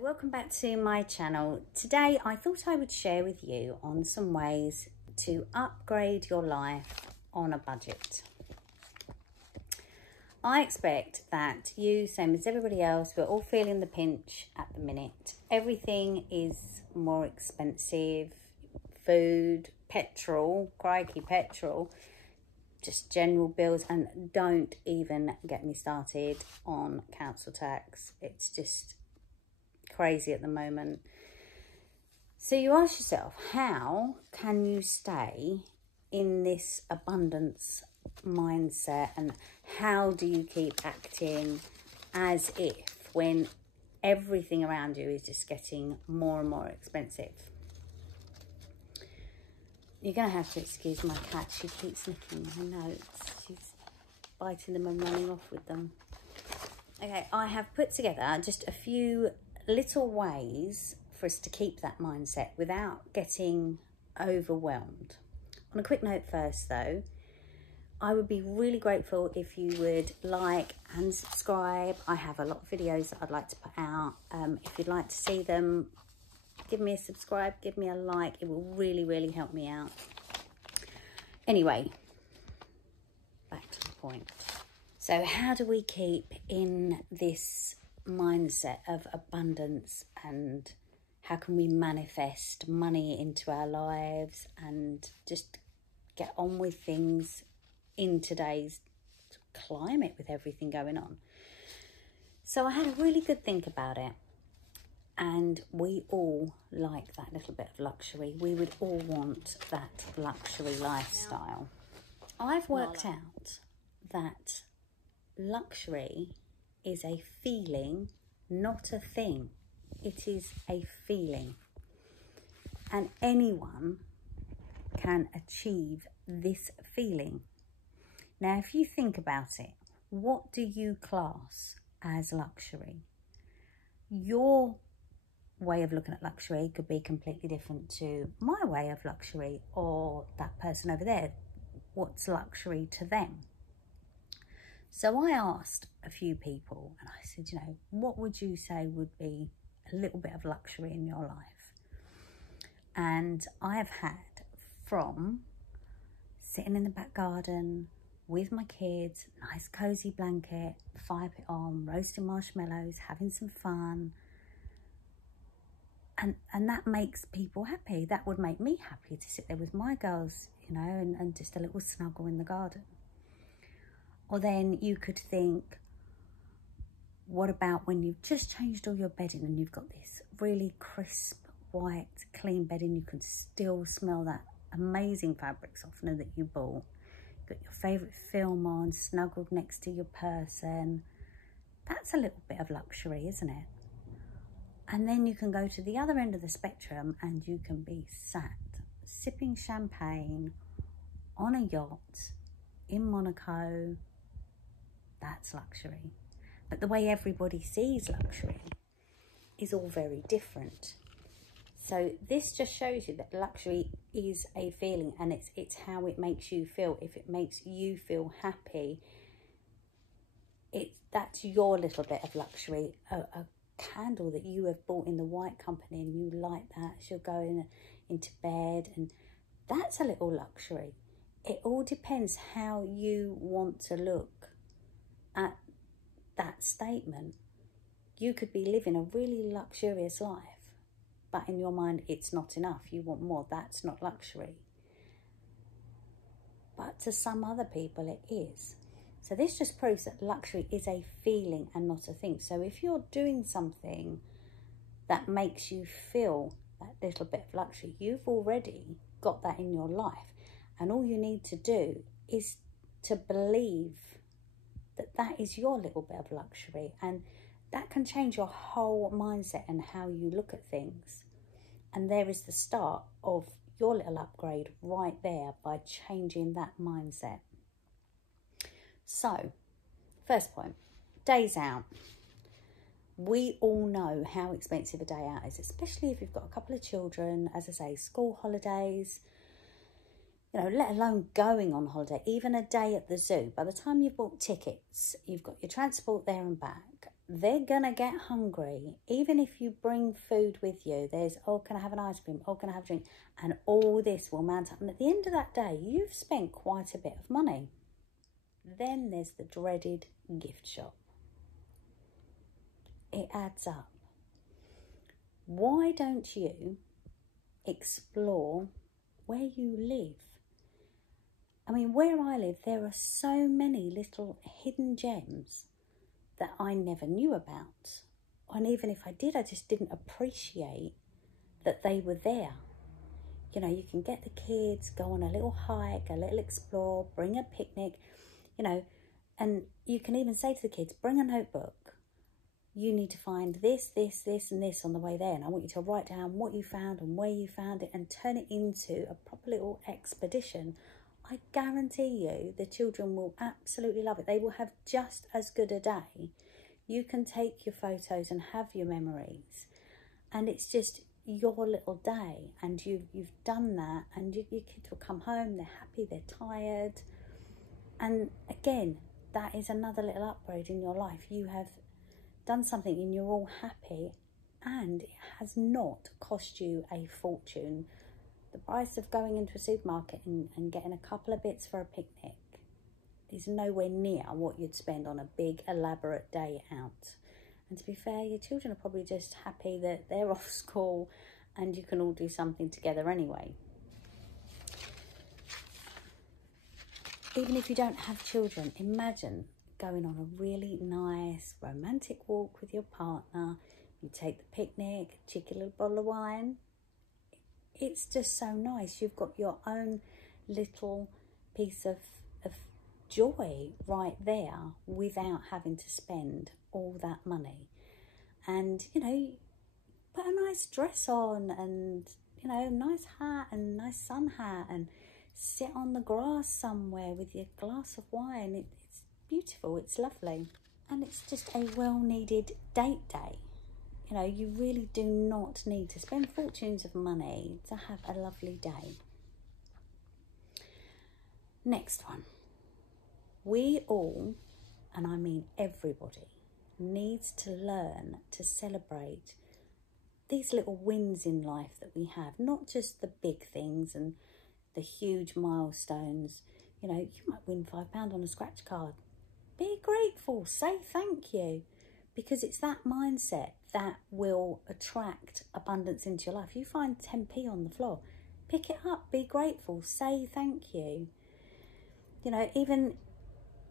welcome back to my channel. Today I thought I would share with you on some ways to upgrade your life on a budget. I expect that you, same as everybody else, we're all feeling the pinch at the minute. Everything is more expensive. Food, petrol, crikey petrol, just general bills, and don't even get me started on council tax. It's just crazy at the moment. So you ask yourself, how can you stay in this abundance mindset, and how do you keep acting as if when everything around you is just getting more and more expensive? You're going to have to excuse my cat. She keeps nicking her notes. She's biting them and running off with them. Okay, I have put together just a few little ways for us to keep that mindset without getting overwhelmed. On a quick note first though, I would be really grateful if you would like and subscribe. I have a lot of videos that I'd like to put out. If you'd like to see them, give me a subscribe, give me a like. It will really, really help me out. Anyway, back to the point. So how do we keep in this mindset of abundance, and how can we manifest money into our lives and just get on with things in today's climate with everything going on? So I had a really good think about it, and we all like that little bit of luxury. We would all want that luxury lifestyle. I've worked out that luxury is a feeling, not a thing. It is a feeling. And anyone can achieve this feeling. Now, if you think about it, what do you class as luxury? Your way of looking at luxury could be completely different to my way of luxury, or that person over there. What's luxury to them? So I asked a few people and I said, you know, what would you say would be a little bit of luxury in your life? And I've had from sitting in the back garden with my kids, nice cozy blanket, fire pit on, roasting marshmallows, having some fun. And that makes people happy. That would make me happy to sit there with my girls, you know, and just a little snuggle in the garden. Or then you could think, what about when you've just changed all your bedding and you've got this really crisp, white, clean bedding, you can still smell that amazing fabric softener that you bought. You've got your favourite film on, snuggled next to your person. That's a little bit of luxury, isn't it? And then you can go to the other end of the spectrum and you can be sat sipping champagne on a yacht in Monaco. That's luxury. But the way everybody sees luxury is all very different. So this just shows you that luxury is a feeling, and it's how it makes you feel. If it makes you feel happy, that's your little bit of luxury. A candle that you have bought in the White Company and you light that as you're going into bed, and that's a little luxury. It all depends how you want to look at that statement. You could be living a really luxurious life, but in your mind it's not enough. You want more. That's not luxury. But to some other people it is. So this just proves that luxury is a feeling and not a thing. So if you're doing something that makes you feel that little bit of luxury, you've already got that in your life. And all you need to do is to believe that that is your little bit of luxury. And that can change your whole mindset and how you look at things. And there is the start of your little upgrade right there by changing that mindset. So, first point, days out. We all know how expensive a day out is, especially if you've got a couple of children, as I say, school holidays, you know, let alone going on holiday, even a day at the zoo. By the time you've bought tickets, you've got your transport there and back, they're gonna get hungry. Even if you bring food with you, there's, oh, can I have an ice cream? Oh, can I have a drink? And all this will mount up. And at the end of that day, you've spent quite a bit of money. Then there's the dreaded gift shop. It adds up. Why don't you explore where you live? I mean, where I live, there are so many little hidden gems that I never knew about. And even if I did, I just didn't appreciate that they were there. You know, you can get the kids, go on a little hike, a little explore, bring a picnic, you know, and you can even say to the kids, bring a notebook. You need to find this, this, this, and this on the way there. And I want you to write down what you found and where you found it and turn it into a proper little expedition. I guarantee you the children will absolutely love it. They will have just as good a day. You can take your photos and have your memories. And it's just your little day. And you've done that. And your kids will come home. They're happy. They're tired. And again, that is another little upgrade in your life. You have done something and you're all happy, and it has not cost you a fortune. The price of going into a supermarket and getting a couple of bits for a picnic is nowhere near what you'd spend on a big elaborate day out. And to be fair, your children are probably just happy that they're off school and you can all do something together anyway. Even if you don't have children, imagine going on a really nice romantic walk with your partner. You take the picnic, cheeky little bottle of wine. It's just so nice. You've got your own little piece of joy right there without having to spend all that money. And, you know, put a nice dress on and, you know, nice hat and nice sun hat and sit on the grass somewhere with your glass of wine. It's beautiful, it's lovely, and it's just a well-needed date day. You know, you really do not need to spend fortunes of money to have a lovely day. Next one. We all, and I mean everybody, needs to learn to celebrate these little wins in life that we have, not just the big things and the huge milestones. You know, you might win £5 on a scratch card. Be grateful, say thank you, because it's that mindset that will attract abundance into your life. You find 10p on the floor, pick it up, be grateful, say thank you. You know, even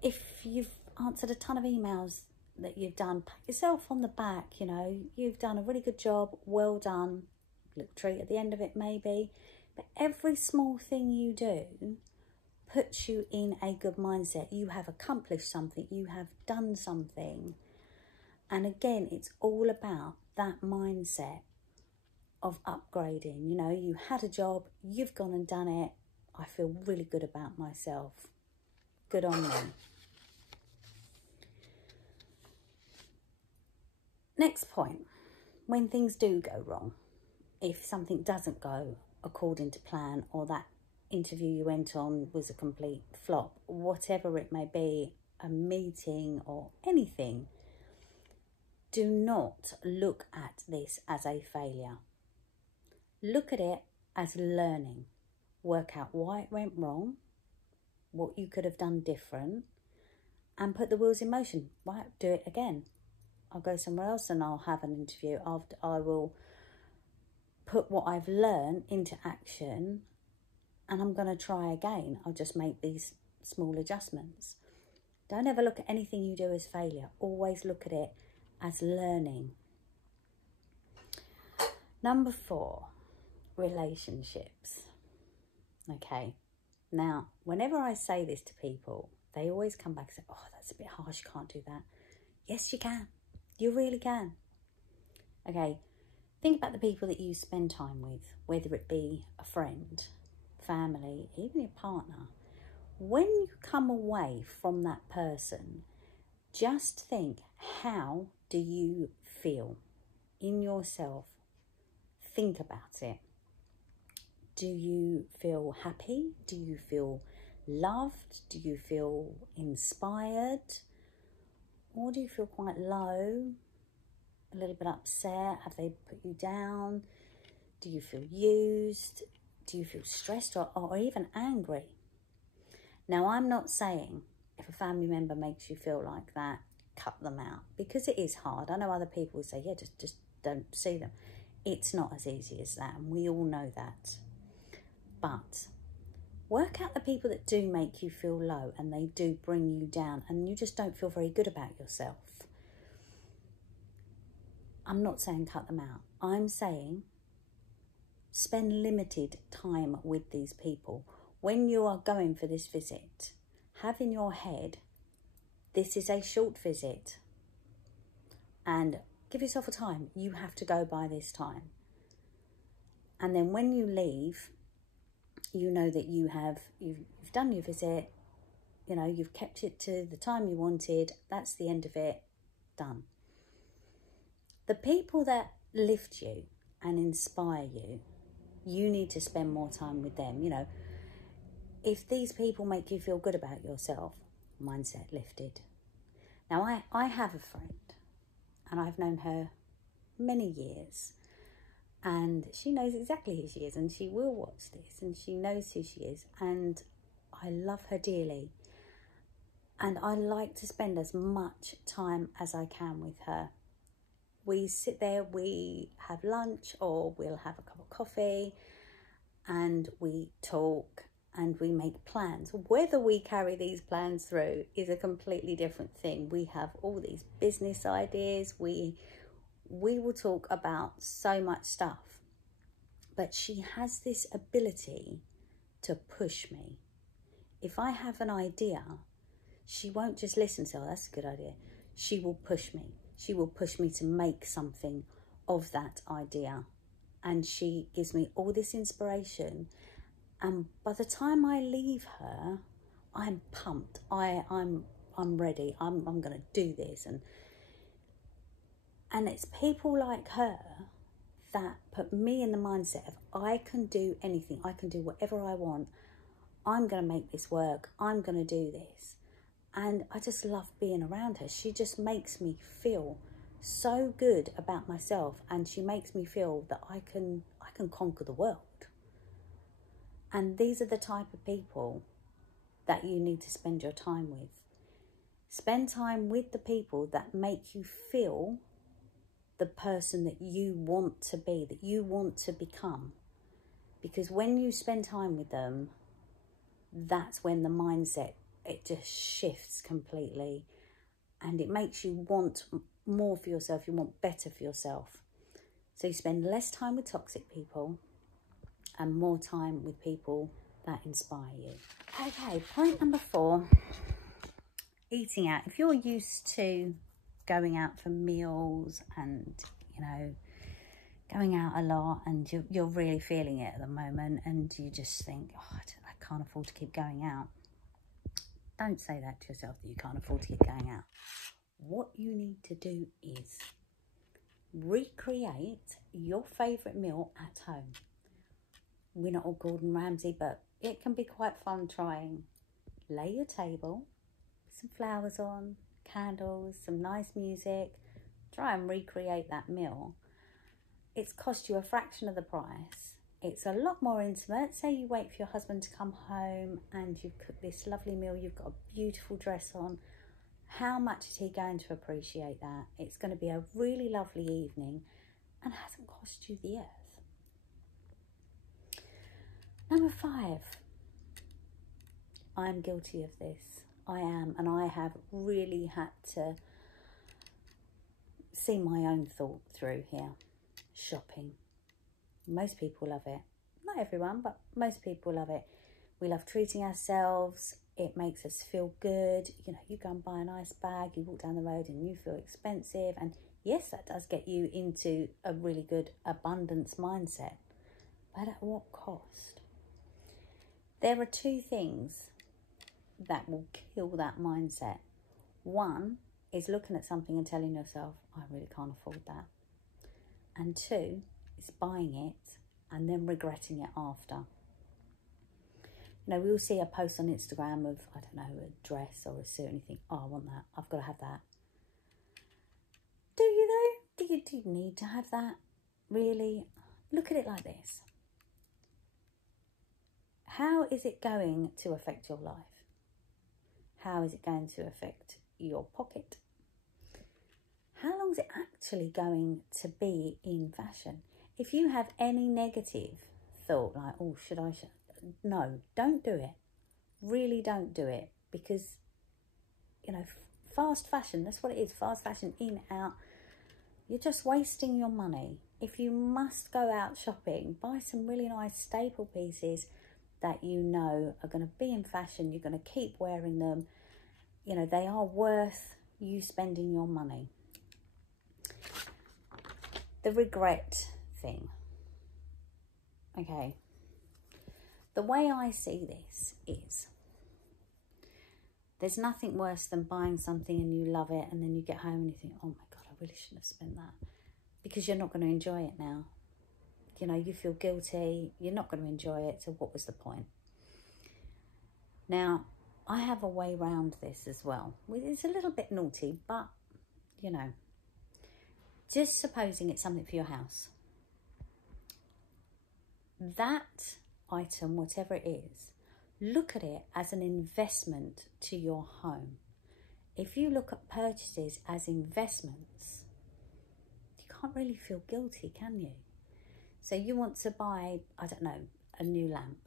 if you've answered a ton of emails that you've done, pat yourself on the back. You know, you've done a really good job, well done. Little treat at the end of it maybe. But every small thing you do puts you in a good mindset. You have accomplished something, you have done something. And again, it's all about that mindset of upgrading. You know, you had a job, you've gone and done it. I feel really good about myself. Good on me. Next point, when things do go wrong, if something doesn't go according to plan, or that interview you went on was a complete flop, whatever it may be, a meeting or anything, do not look at this as a failure. Look at it as learning. Work out why it went wrong, what you could have done different, and put the wheels in motion. Right, do it again. I'll go somewhere else and I'll have an interview. After I will put what I've learned into action, and I'm going to try again. I'll just make these small adjustments. Don't ever look at anything you do as failure. Always look at it as learning. Number 4, relationships. Okay, now, whenever I say this to people, they always come back and say, oh, that's a bit harsh, you can't do that. Yes, you can. You really can. Okay, think about the people that you spend time with, whether it be a friend, family, even your partner. When you come away from that person, just think, how do you feel in yourself? Think about it. Do you feel happy? Do you feel loved? Do you feel inspired? Or do you feel quite low, a little bit upset? Have they put you down? Do you feel used? Do you feel stressed or even angry? Now, I'm not saying if a family member makes you feel like that, cut them out, because it is hard. I know other people say, yeah, just don't see them. It's not as easy as that, and we all know that. But work out the people that do make you feel low and they do bring you down and you just don't feel very good about yourself. I'm not saying cut them out. I'm saying spend limited time with these people. When you are going for this visit, have in your head, this is a short visit, and give yourself a time. You have to go by this time. And then when you leave, you know that you've done your visit, you know, you've kept it to the time you wanted. That's the end of it. Done. The people that lift you and inspire you, you need to spend more time with them. You know, if these people make you feel good about yourself, mindset lifted. Now, I have a friend, and I've known her many years, and she knows exactly who she is, and she will watch this, and she knows who she is, and I love her dearly. And I like to spend as much time as I can with her. We sit there, we have lunch, or we'll have a cup of coffee, and we talk and we make plans. Whether we carry these plans through is a completely different thing. We have all these business ideas. We will talk about so much stuff. But she has this ability to push me. If I have an idea, she won't just listen and say, oh, that's a good idea. She will push me. She will push me to make something of that idea. And she gives me all this inspiration. And by the time I leave her, I'm pumped. I'm ready. I'm going to do this. And it's people like her that put me in the mindset of I can do anything. I can do whatever I want. I'm going to make this work. I'm going to do this. And I just love being around her. She just makes me feel so good about myself, and she makes me feel that I can conquer the world. And these are the type of people that you need to spend your time with. Spend time with the people that make you feel the person that you want to be, that you want to become. Because when you spend time with them, that's when the mindset, it just shifts completely, and it makes you want more for yourself. You want better for yourself. So you spend less time with toxic people and more time with people that inspire you. Okay, point number 4, eating out. If you're used to going out for meals and, you know, going out a lot, and you're really feeling it at the moment, and you just think, oh, I can't afford to keep going out. Don't say that to yourself, that you can't afford to keep going out. What you need to do is recreate your favourite meal at home. We're not all Gordon Ramsay, but it can be quite fun trying. Lay your table, put some flowers on, candles, some nice music. Try and recreate that meal. It's cost you a fraction of the price. It's a lot more intimate. Say you wait for your husband to come home and you've cooked this lovely meal, you've got a beautiful dress on. How much is he going to appreciate that? It's going to be a really lovely evening and hasn't cost you the earth. Number 5. I'm guilty of this. I am, and I have really had to see my own thought through here. Shopping. Most people love it. Not everyone, but most people love it. We love treating ourselves. It makes us feel good. You know, you go and buy a nice bag, you walk down the road and you feel expensive. And yes, that does get you into a really good abundance mindset. But at what cost? There are 2 things that will kill that mindset. One is looking at something and telling yourself, I really can't afford that. And 2 is buying it and then regretting it after. You know, we all see a post on Instagram of, I don't know, a dress or a suit, and you think, oh, I want that. I've got to have that. you need to have that? Really? Look at it like this. How is it going to affect your life? How is it going to affect your pocket? How long is it actually going to be in fashion? If you have any negative thought, like, oh, no, don't do it. Really don't do it, because, you know, fast fashion, that's what it is. Fast fashion, in, out. You're just wasting your money. If you must go out shopping, buy some really nice staple pieces that you know are going to be in fashion. You're going to keep wearing them. You know, they are worth you spending your money. The regret thing. Okay. The way I see this is, there's nothing worse than buying something and you love it, and then you get home and you think, oh my God, I really shouldn't have spent that, because you're not going to enjoy it now. You know, you feel guilty, you're not going to enjoy it, so what was the point? Now, I have a way round this as well. It's a little bit naughty, but, you know, just supposing it's something for your house. That item, whatever it is, look at it as an investment to your home. If you look at purchases as investments, you can't really feel guilty, can you? So you want to buy, I don't know, a new lamp.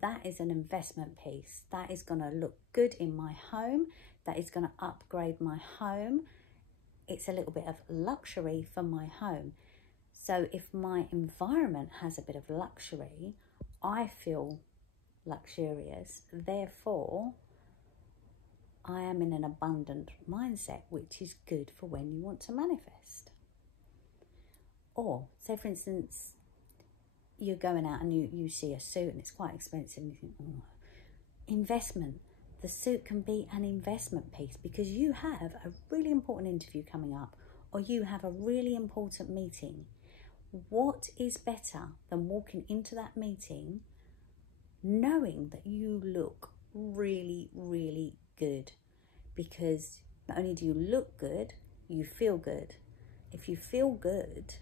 That is an investment piece. That is going to look good in my home. That is going to upgrade my home. It's a little bit of luxury for my home. So if my environment has a bit of luxury, I feel luxurious. Therefore, I am in an abundant mindset, which is good for when you want to manifest. Or, say for instance, you're going out and you see a suit and it's quite expensive and you think, oh, investment. The suit can be an investment piece because you have a really important interview coming up, or you have a really important meeting. What is better than walking into that meeting knowing that you look really, really good? Because not only do you look good, you feel good. If you feel good,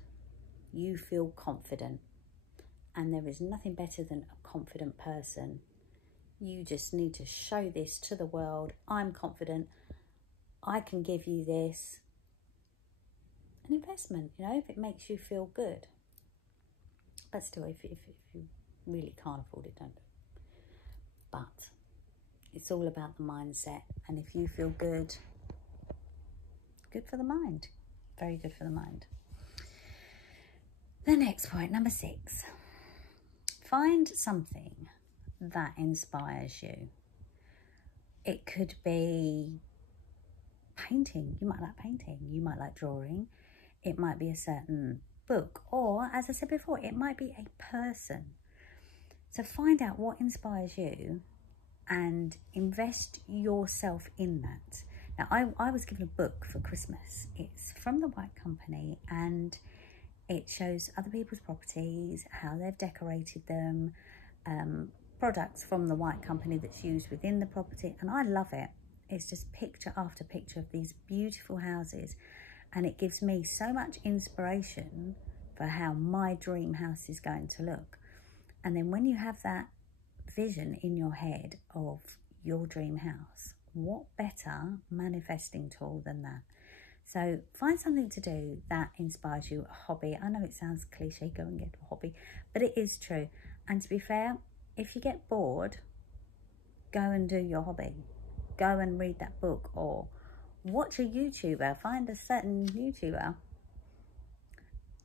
you feel confident. And there is nothing better than a confident person. You just need to show this to the world. I'm confident. I can give you this. An investment, you know, if it makes you feel good. But still, if you really can't afford it, don't do it. But it's all about the mindset. And if you feel good, good for the mind. Very good for the mind. The next point, number 6. Find something that inspires you. It could be painting. You might like painting. You might like drawing. It might be a certain book. Or, as I said before, it might be a person. So find out what inspires you and invest yourself in that. Now, I was given a book for Christmas. It's from the White Company, and it shows other people's properties, how they've decorated them, products from the White Company that's used within the property, and I love it. It's just picture after picture of these beautiful houses, and it gives me so much inspiration for how my dream house is going to look. And then when you have that vision in your head of your dream house, what better manifesting tool than that? So find something to do that inspires you, a hobby. I know it sounds cliche, go and get a hobby, but it is true. And to be fair, if you get bored, go and do your hobby. Go and read that book, or watch a YouTuber. Find a certain YouTuber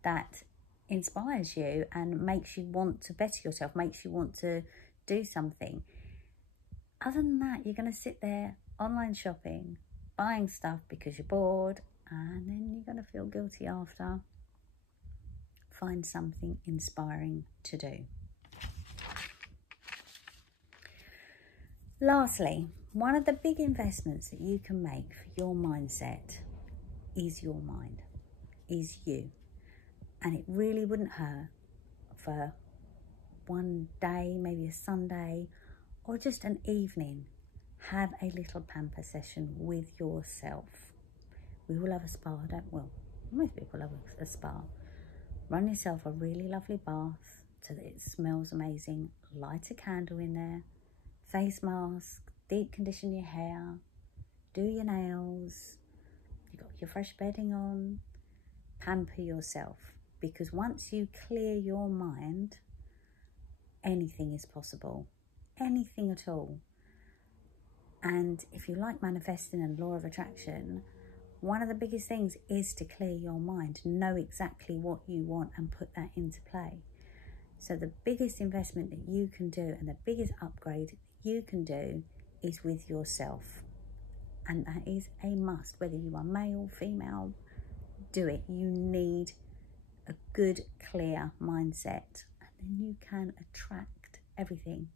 that inspires you and makes you want to better yourself, makes you want to do something. Other than that, you're going to sit there online shopping, buying stuff because you're bored, and then you're going to feel guilty after. Find something inspiring to do. Lastly, one of the big investments that you can make for your mindset is your mind, is you. And it really wouldn't hurt for one day, maybe a Sunday, or just an evening, have a little pamper session with yourself. We all have a spa, don't we? most people love a spa. Run yourself a really lovely bath so that it smells amazing. Light a candle in there, face mask, deep condition your hair, do your nails, you got your fresh bedding on, pamper yourself, because once you clear your mind, anything is possible, anything at all. And if you like manifesting and law of attraction, one of the biggest things is to clear your mind, know exactly what you want and put that into play. So the biggest investment that you can do and the biggest upgrade that you can do is with yourself. And that is a must, whether you are male, female, do it. You need a good, clear mindset, and then you can attract everything.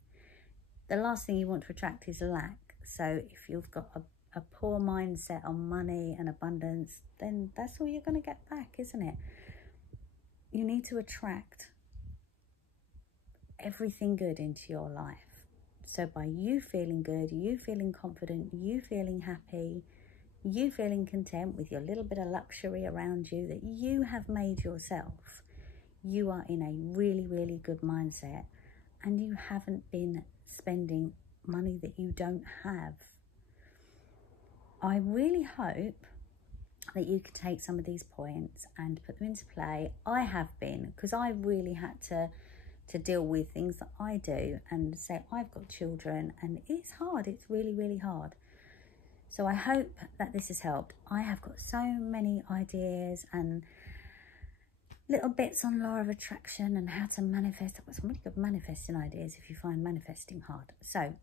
The last thing you want to attract is lack. So if you've got a poor mindset on money and abundance, then that's all you're going to get back, isn't it? You need to attract everything good into your life. So by you feeling good, you feeling confident, you feeling happy, you feeling content with your little bit of luxury around you that you have made yourself, you are in a really, really good mindset, and you haven't been spending money that you don't have. I really hope that you could take some of these points and put them into play. I have been, because I really had to deal with things that I do and say I've got children, and it's hard. It's really, really hard. So I hope that this has helped. I have got so many ideas and little bits on law of attraction and how to manifest. I've got some really good manifesting ideas if you find manifesting hard. So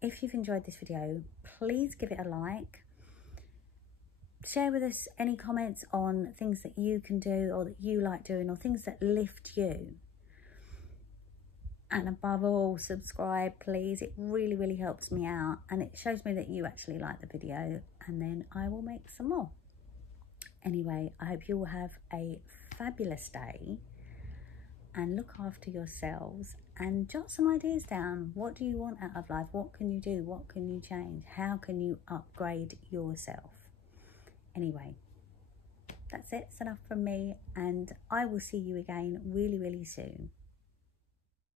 if you've enjoyed this video, please give it a like. Share with us any comments on things that you can do or that you like doing, or things that lift you. And above all, subscribe, please. It really, really helps me out, and it shows me that you actually like the video, and then I will make some more. Anyway, I hope you will have a fabulous day, and look after yourselves, and jot some ideas down. What do you want out of life? What can you do? What can you change? How can you upgrade yourself? Anyway, that's it. It's enough from me, and I will see you again really, really soon.